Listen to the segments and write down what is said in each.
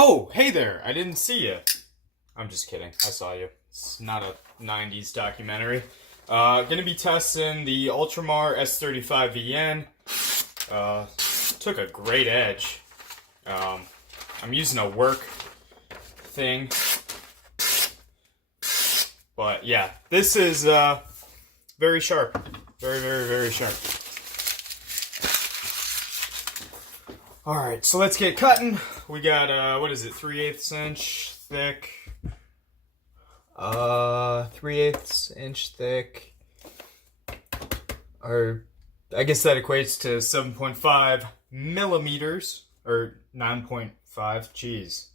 Oh, hey there. I didn't see you. I'm just kidding. I saw you. It's not a 90s documentary. Gonna be testing the Ultramar s35vn. Took a great edge. I'm using a work thing. But yeah, this is very sharp. Very, very, very sharp. Alright, so let's get cutting. We got, what is it, 3/8 inch thick. 3/8 inch thick. Or, I guess that equates to 7.5 millimeters. Or 9.5, jeez.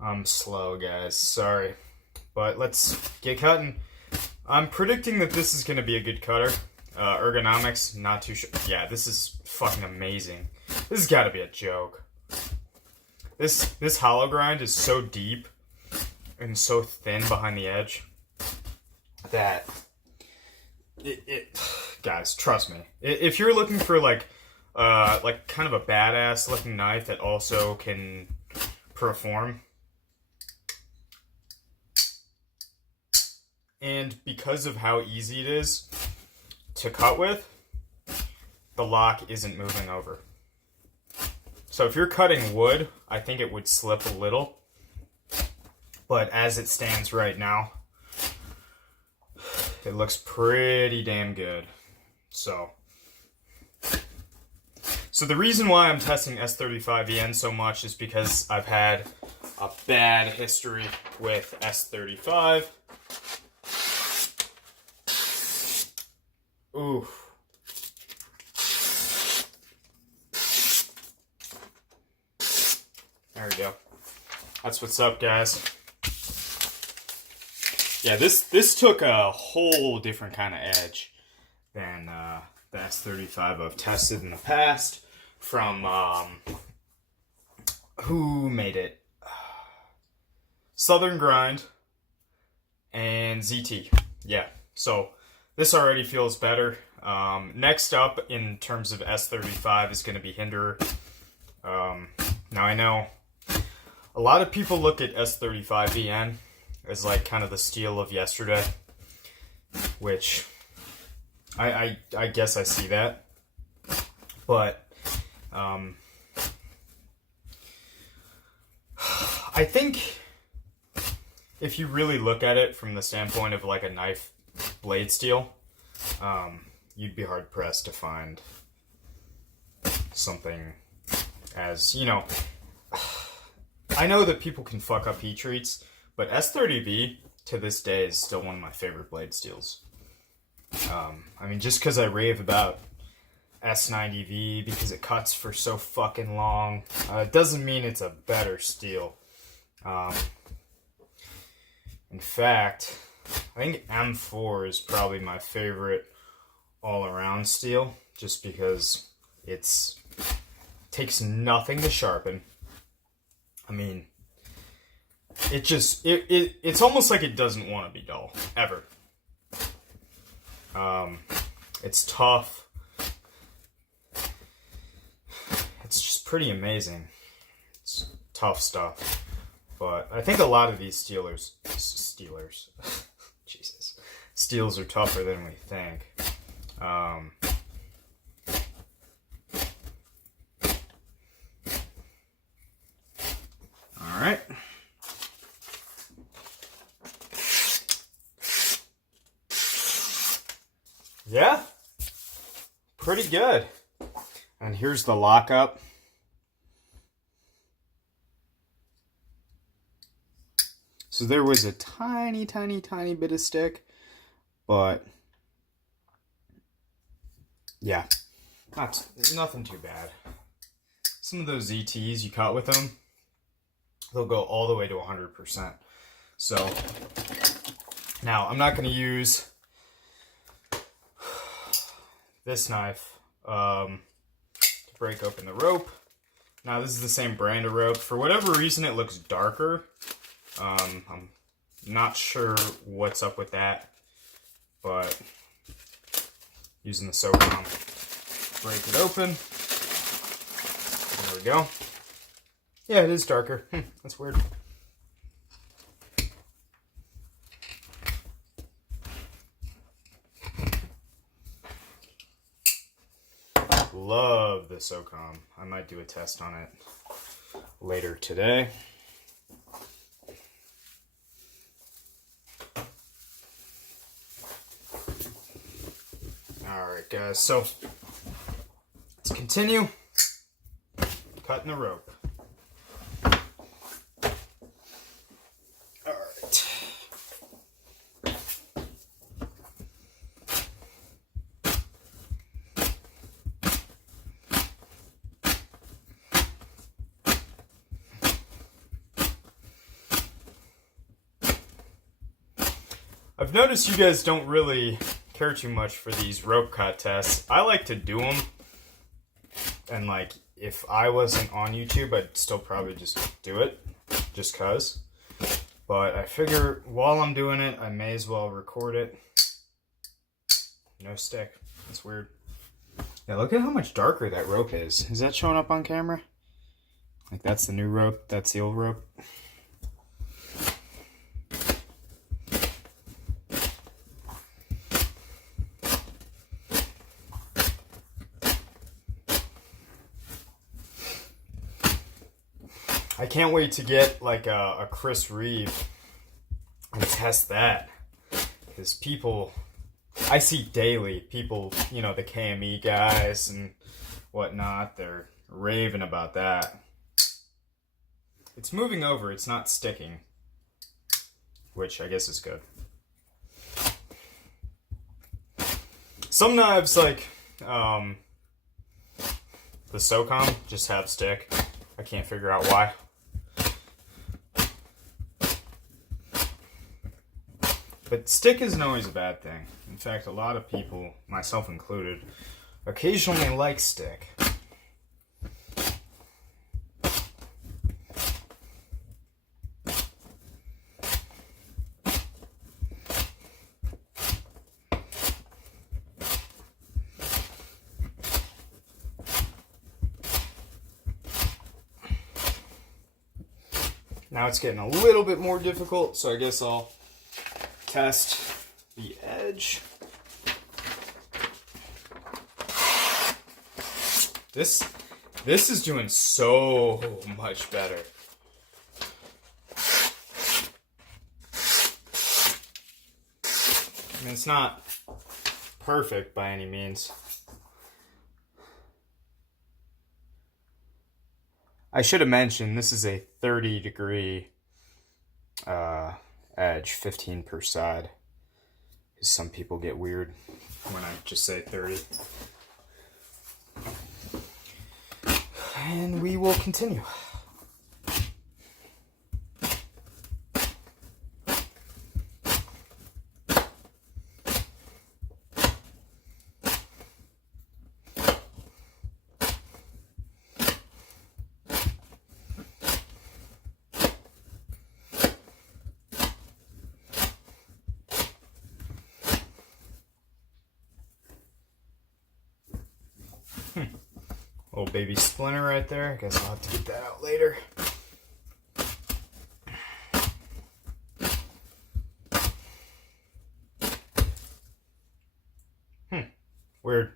I'm slow, guys, sorry. But let's get cutting. I'm predicting that this is going to be a good cutter. Ergonomics, not too sure. Yeah, this is fucking amazing. This has got to be a joke. This hollow grind is so deep and so thin behind the edge that guys, trust me. If you're looking for like kind of a badass looking knife that also can perform, and because of how easy it is to cut with, the lock isn't moving over. So if you're cutting wood, I think it would slip a little. But as it stands right now, it looks pretty damn good. So the reason why I'm testing s35vn so much is because I've had a bad history with s35. Ooh. There we go. That's what's up, guys. Yeah, this took a whole different kind of edge than the S35 I've tested in the past from, who made it? Southern Grind and ZT. Yeah, so this already feels better. Next up in terms of S35 is going to be Hinder. Now I know a lot of people look at S35vn as like kind of the steel of yesterday, which I guess I see that, but I think if you really look at it from the standpoint of like a knife blade steel, you'd be hard pressed to find something as, you know, I know that people can fuck up heat treats, but S30V to this day is still one of my favorite blade steels. I mean, just because I rave about S90V because it cuts for so fucking long, it doesn't mean it's a better steel. In fact, I think M4 is probably my favorite all-around steel, just because it takes nothing to sharpen. I mean, it's almost like it doesn't want to be dull, ever. It's tough. It's just pretty amazing. It's tough stuff. But I think a lot of these steels, Jesus, steels are tougher than we think. All right. Yeah, pretty good. And here's the lockup. So there was a tiny, tiny, tiny bit of stick, but yeah, nothing too bad. Some of those ZTs you cut with them, they'll go all the way to 100%. So now I'm not going to use this knife to break open the rope. Now this is the same brand of rope. For whatever reason it looks darker. I'm not sure what's up with that, but using the soap now, break it open. There we go. Yeah, it is darker. That's weird. Love the SOCOM. I might do a test on it later today. Alright guys, so let's continue cutting the rope. Alright. I've noticed you guys don't really care too much for these rope cut tests. I like to do them, and like if I wasn't on YouTube, I'd still probably just do it just cuz. But I figure while I'm doing it, I may as well record it. No stick. That's weird. Yeah, look at how much darker that rope is. Is that showing up on camera? Like that's the new rope, that's the old rope. I can't wait to get like a Chris Reeve and test that, because people, I see daily people, you know, the KME guys and whatnot, they're raving about that. It's moving over, it's not sticking, which I guess is good. Some knives like the SOCOM just have stick. I can't figure out why. But stick isn't always a bad thing. In fact, a lot of people, myself included, occasionally like stick. Now it's getting a little bit more difficult, so I guess I'll test the edge. This is doing so much better. I mean, it's not perfect by any means. I should have mentioned this is a 30-degree edge, 15 per side. Some people get weird when I just say 30. And we will continue. Little baby splinter right there. I guess I'll have to get that out later. Weird.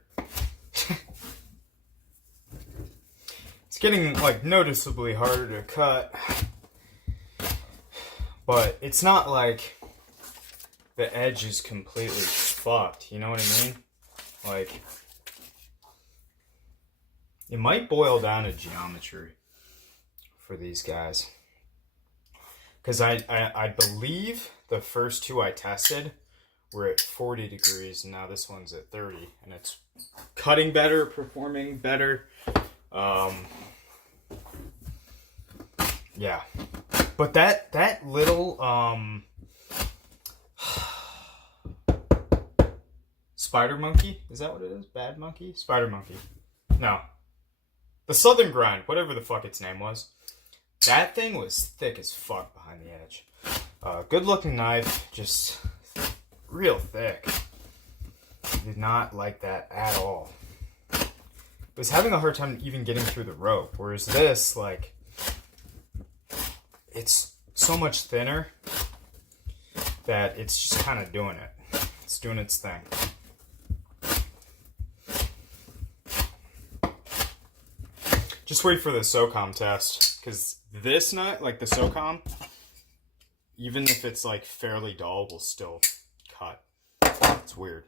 It's getting like noticeably harder to cut, but it's not like the edge is completely fucked, you know what I mean? Like, it might boil down to geometry for these guys. Because I believe the first two I tested were at 40 degrees, and now this one's at 30. And it's cutting better, performing better. Yeah. But that little spider monkey, is that what it is? Bad monkey? Spider monkey. No. The Southern Grind, whatever the fuck its name was. That thing was thick as fuck behind the edge. Good looking knife, just real thick. Did not like that at all. Was having a hard time even getting through the rope. Whereas this, like, it's so much thinner that it's just kind of doing it. It's doing its thing. Just wait for the SOCOM test, because this nut, like the SOCOM, even if it's like fairly dull, will still cut. It's weird.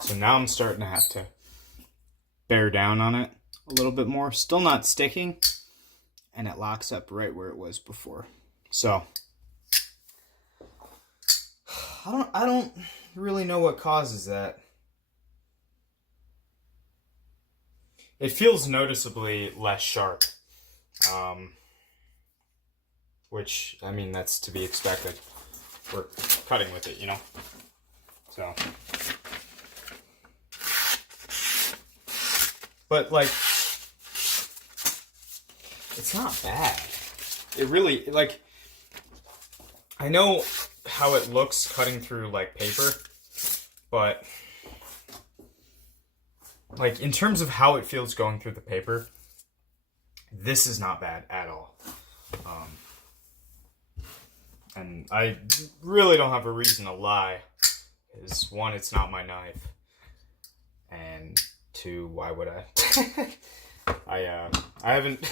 So now I'm starting to have to bear down on it a little bit more. Still not sticking, and it locks up right where it was before. So I don't really know what causes that. It feels noticeably less sharp, which, I mean, that's to be expected. We're cutting with it, you know? So, but like, it's not bad. It really, like, I know how it looks cutting through like paper, but like in terms of how it feels going through the paper, this is not bad at all. And I really don't have a reason to lie, because one, it's not my knife, and two, why would I? I haven't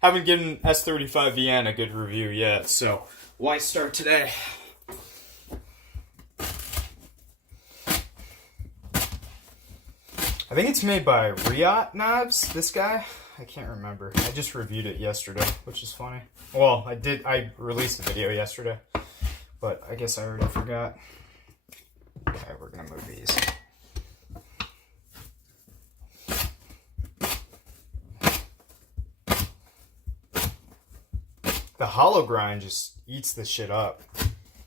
haven't given s35vn a good review yet, so why start today? I think it's made by Riot Knives, this guy. I can't remember. I just reviewed it yesterday, which is funny. Well, I released a video yesterday, but I guess I already forgot. Okay, we're gonna move these. The hollow grind just eats this shit up.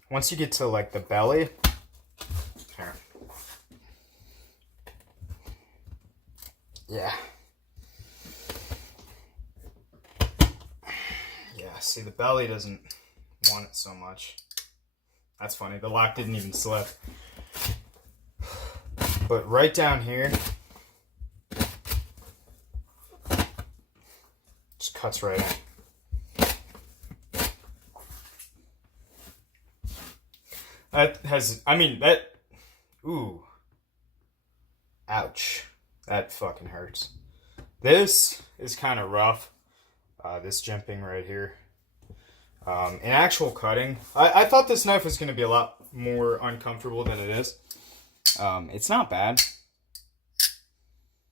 Once you get to like the belly, here. Yeah. Yeah, see, the belly doesn't want it so much. That's funny. The lock didn't even slip. But right down here, just cuts right in. That has, I mean, that, ooh. Ouch. That fucking hurts. This is kind of rough. This jimping right here. In actual cutting, I thought this knife was going to be a lot more uncomfortable than it is. It's not bad.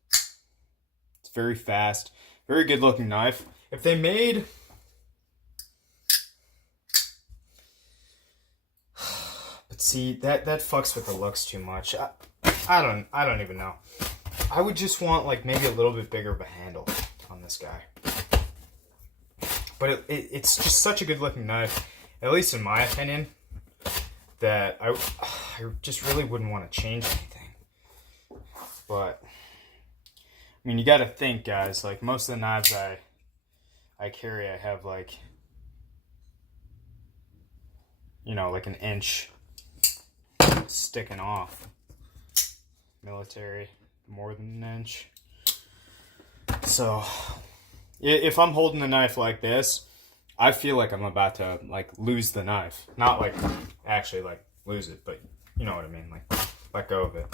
It's very fast. Very good looking knife. If they made... But see, that fucks with the looks too much. I don't even know. I would just want like maybe a little bit bigger of a handle on this guy. But it's just such a good looking knife, at least in my opinion, that I just really wouldn't want to change anything. But I mean, you got to think, guys, like most of the knives I carry, I have like, you know, like an inch sticking off. Military, more than an inch. So if I'm holding the knife like this, I feel like I'm about to like lose the knife. Not like actually like lose it, but you know what I mean, like let go of it.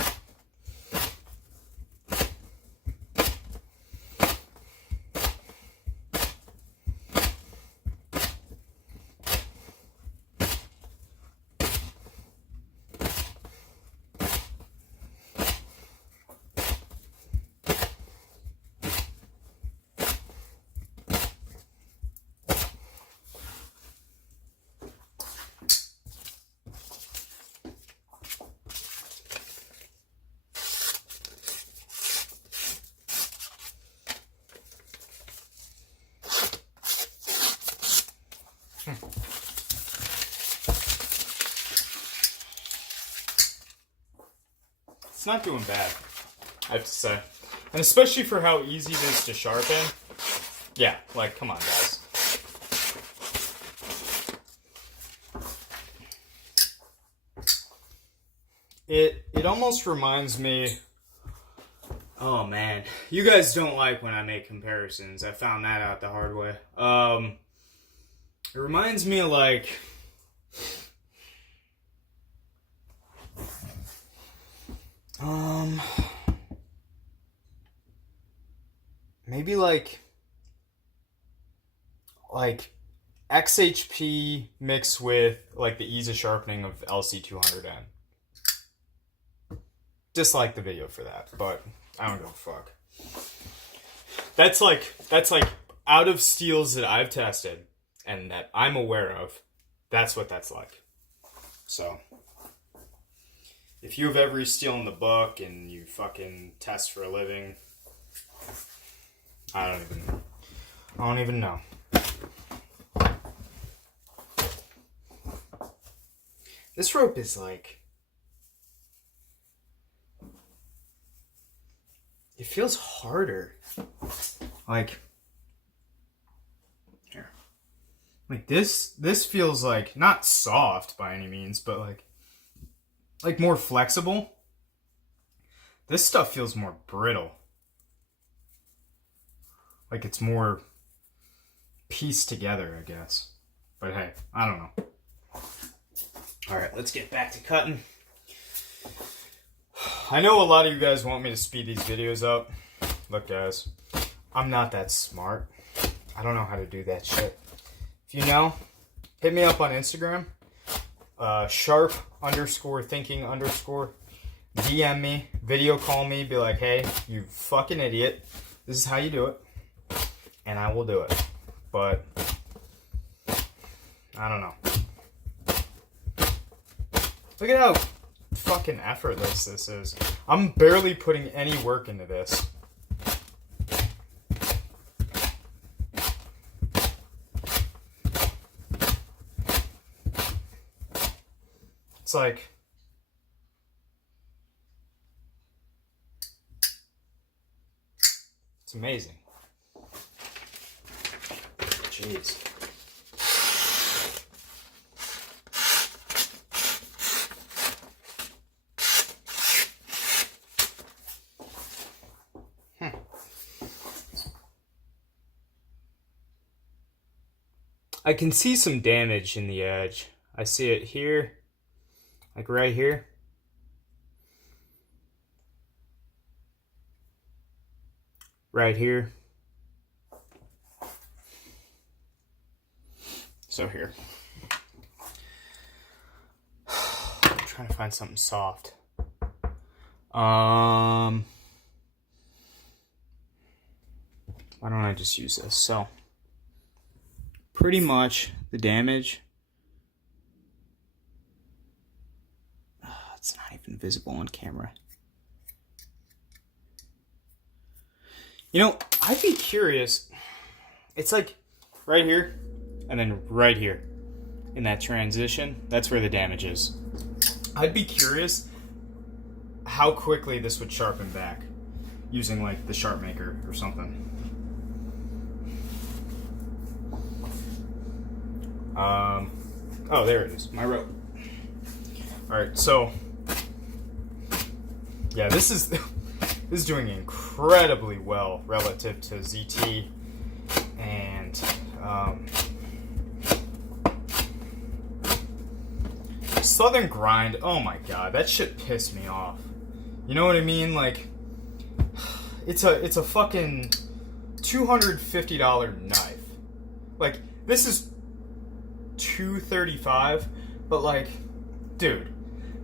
not doing bad, I have to say. And especially for how easy it is to sharpen. Yeah, like, come on, guys. It almost reminds me... Oh, man. You guys don't like when I make comparisons. I found that out the hard way. It reminds me of, like... Maybe like XHP mixed with like the ease of sharpening of LC200N. Dislike the video for that, but I don't give a fuck. That's like out of steels that I've tested and that I'm aware of, that's what that's like. So if you have every steel in the book and you fucking test for a living, I don't even know. This rope is like... It feels harder. Like... Here. Like this feels like, not soft by any means, but like more flexible. This stuff feels more brittle. Like it's more pieced together, I guess. But hey, I don't know. Alright, let's get back to cutting. I know a lot of you guys want me to speed these videos up. Look, guys, I'm not that smart. I don't know how to do that shit. If you know, hit me up on Instagram. Sharp_thinking_. DM me, video call me, be like, hey, you fucking idiot. This is how you do it. And I will do it. But I don't know. Look at how fucking effortless this is. I'm barely putting any work into this. It's like... It's amazing. Jeez. I can see some damage in the edge. I see it here, like right here. Right here. So here. I'm trying to find something soft. Why don't I just use this? So pretty much the damage, it's not even visible on camera. You know, I'd be curious. It's like right here and then right here in that transition. That's where the damage is. I'd be curious how quickly this would sharpen back using like the sharp maker or something. Oh, there it is, my rope. Alright, so yeah, this is doing incredibly well relative to ZT and Southern Grind. Oh my god, that shit pissed me off. You know what I mean? Like, it's a fucking $250 knife. Like, this is $235, but like, dude,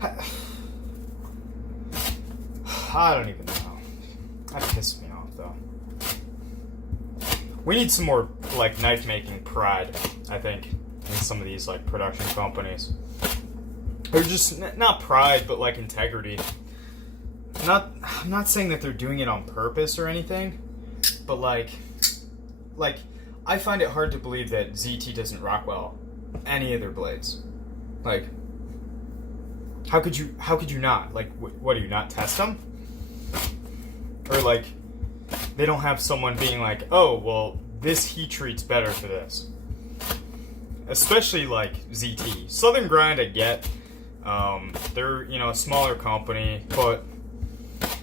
I don't even know. That pissed me off though. We need some more like knife making pride, I think, in some of these like production companies. Or just not pride, but like integrity. I'm not saying that they're doing it on purpose or anything, but like I find it hard to believe that ZT doesn't rock well any of their blades. Like, How could you not? Like, what do you not test them? Or like, they don't have someone being like, oh, well, this heat treat's better for this. Especially like ZT. Southern Grind, I get. They're, you know, a smaller company, but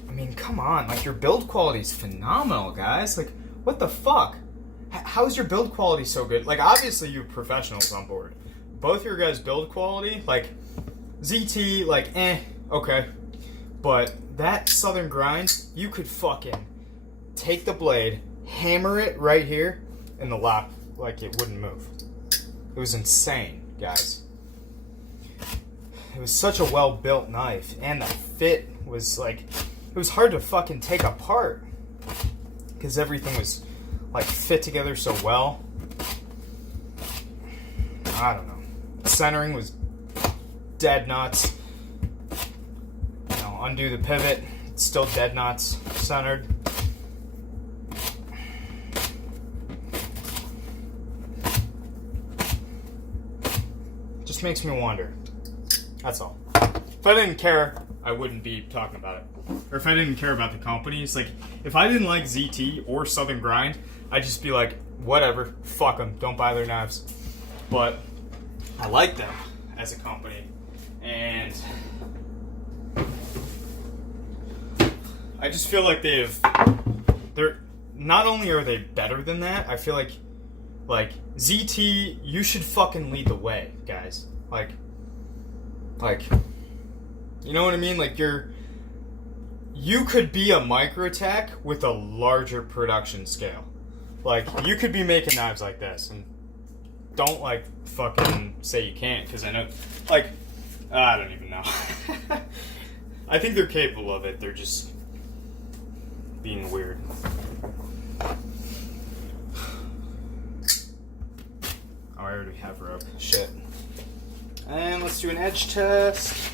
I mean, come on, like, your build quality is phenomenal, guys. Like, what the fuck? How's your build quality so good? Like, obviously you have professionals on board. Both your guys' build quality, like, ZT, like, okay. But that Southern Grind, you could fucking take the blade, hammer it right here, and the lock, like, it wouldn't move. It was insane, guys. It was such a well-built knife, and the fit was, like, it was hard to fucking take apart because everything was, like, fit together so well. I don't know. Centering was dead nuts. You know, undo the pivot, it's still dead nuts. Centered. Just makes me wonder. That's all. If I didn't care, I wouldn't be talking about it. Or if I didn't care about the companies, like, if I didn't like ZT or Southern Grind, I'd just be like, whatever, fuck them, don't buy their knives. But I like them as a company, and I just feel like they're not only are they better than that, I feel like ZT, you should fucking lead the way, guys. Like, you know what I mean? Like, you could be a Microtech with a larger production scale. Like, you could be making knives like this, and don't, like, fucking say you can't, because I know, like, I don't even know. I think they're capable of it, they're just being weird. Oh, I already have rope. Shit. And let's do an edge test.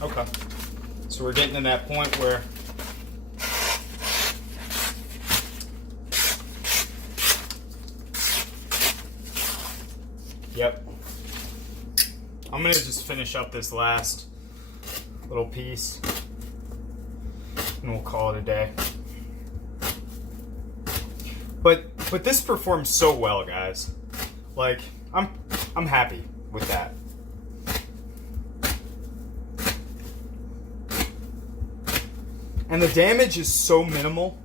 Okay. So we're getting to that point where yep. I'm gonna just finish up this last little piece and we'll call it a day. But this performs so well, guys. Like, I'm happy with that. And the damage is so minimal.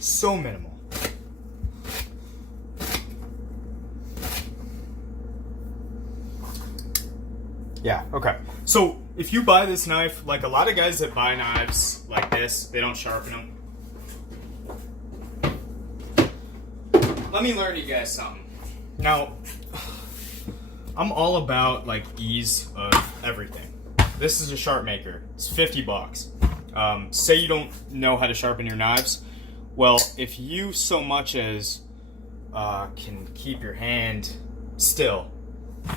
So minimal. Yeah, okay. So, if you buy this knife, like a lot of guys that buy knives like this, they don't sharpen them. Let me learn you guys something. Now, I'm all about, like, ease of everything. This is a sharp maker. It's $50. Say you don't know how to sharpen your knives. Well, if you so much as can keep your hand still,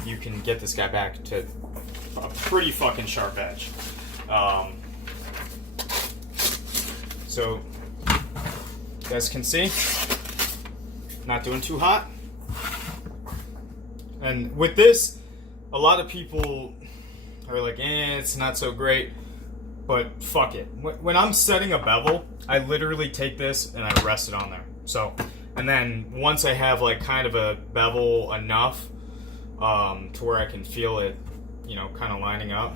you can get this guy back to a pretty fucking sharp edge. So, you guys can see, not doing too hot. And with this, a lot of people are like, it's not so great. But fuck it. When I'm setting a bevel, I literally take this and I rest it on there. So, and then once I have, like, kind of a bevel enough to where I can feel it, you know, kind of lining up,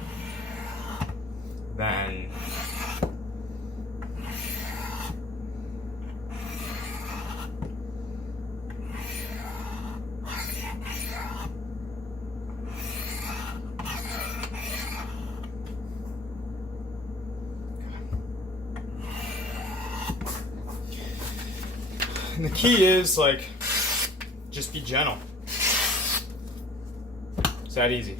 then and the key is, like, just be gentle. It's that easy.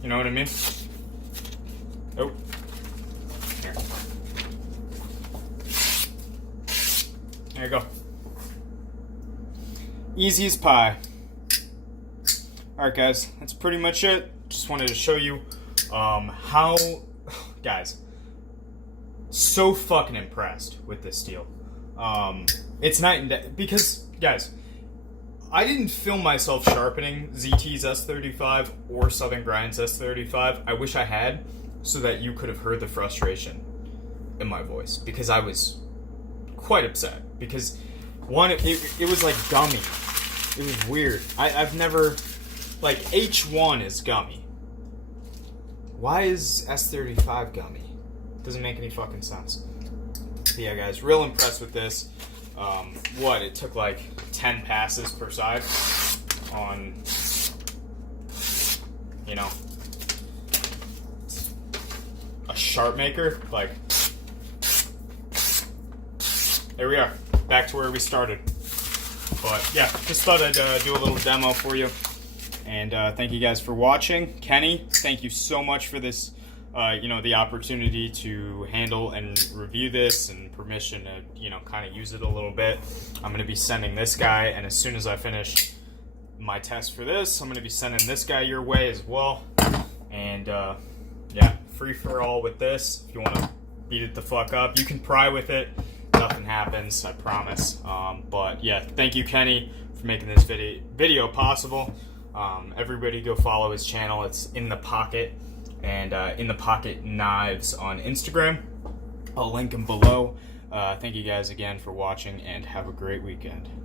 You know what I mean? Oh. Here. There you go. Easy as pie. Alright, guys. That's pretty much it. Just wanted to show you how guys, so fucking impressed with this steel. It's night and day. Because, guys, I didn't film myself sharpening ZT's S35 or Southern Grind's S35. I wish I had, so that you could have heard the frustration in my voice. Because I was quite upset. Because, one, it was like gummy. It was weird. I've never... Like, H1 is gummy. Why is S35 gummy? Doesn't make any fucking sense. But yeah, guys, real impressed with this. It took like 10 passes per side on, you know, a sharp maker. Like, there we are, back to where we started. But yeah, just thought I'd do a little demo for you. And thank you guys for watching. Kenny, thank you so much for this, the opportunity to handle and review this and permission to, kind of use it a little bit. I'm going to be sending this guy, and as soon as I finish my test for this, I'm going to be sending this guy your way as well. And, yeah, free for all with this. If you want to beat it the fuck up, you can pry with it. Nothing happens, I promise. But, yeah, thank you, Kenny, for making this video possible. Everybody go follow his channel. It's Inthepocket, and Inthepocket Knives on Instagram. I'll link him below. Thank you guys again for watching, and have a great weekend.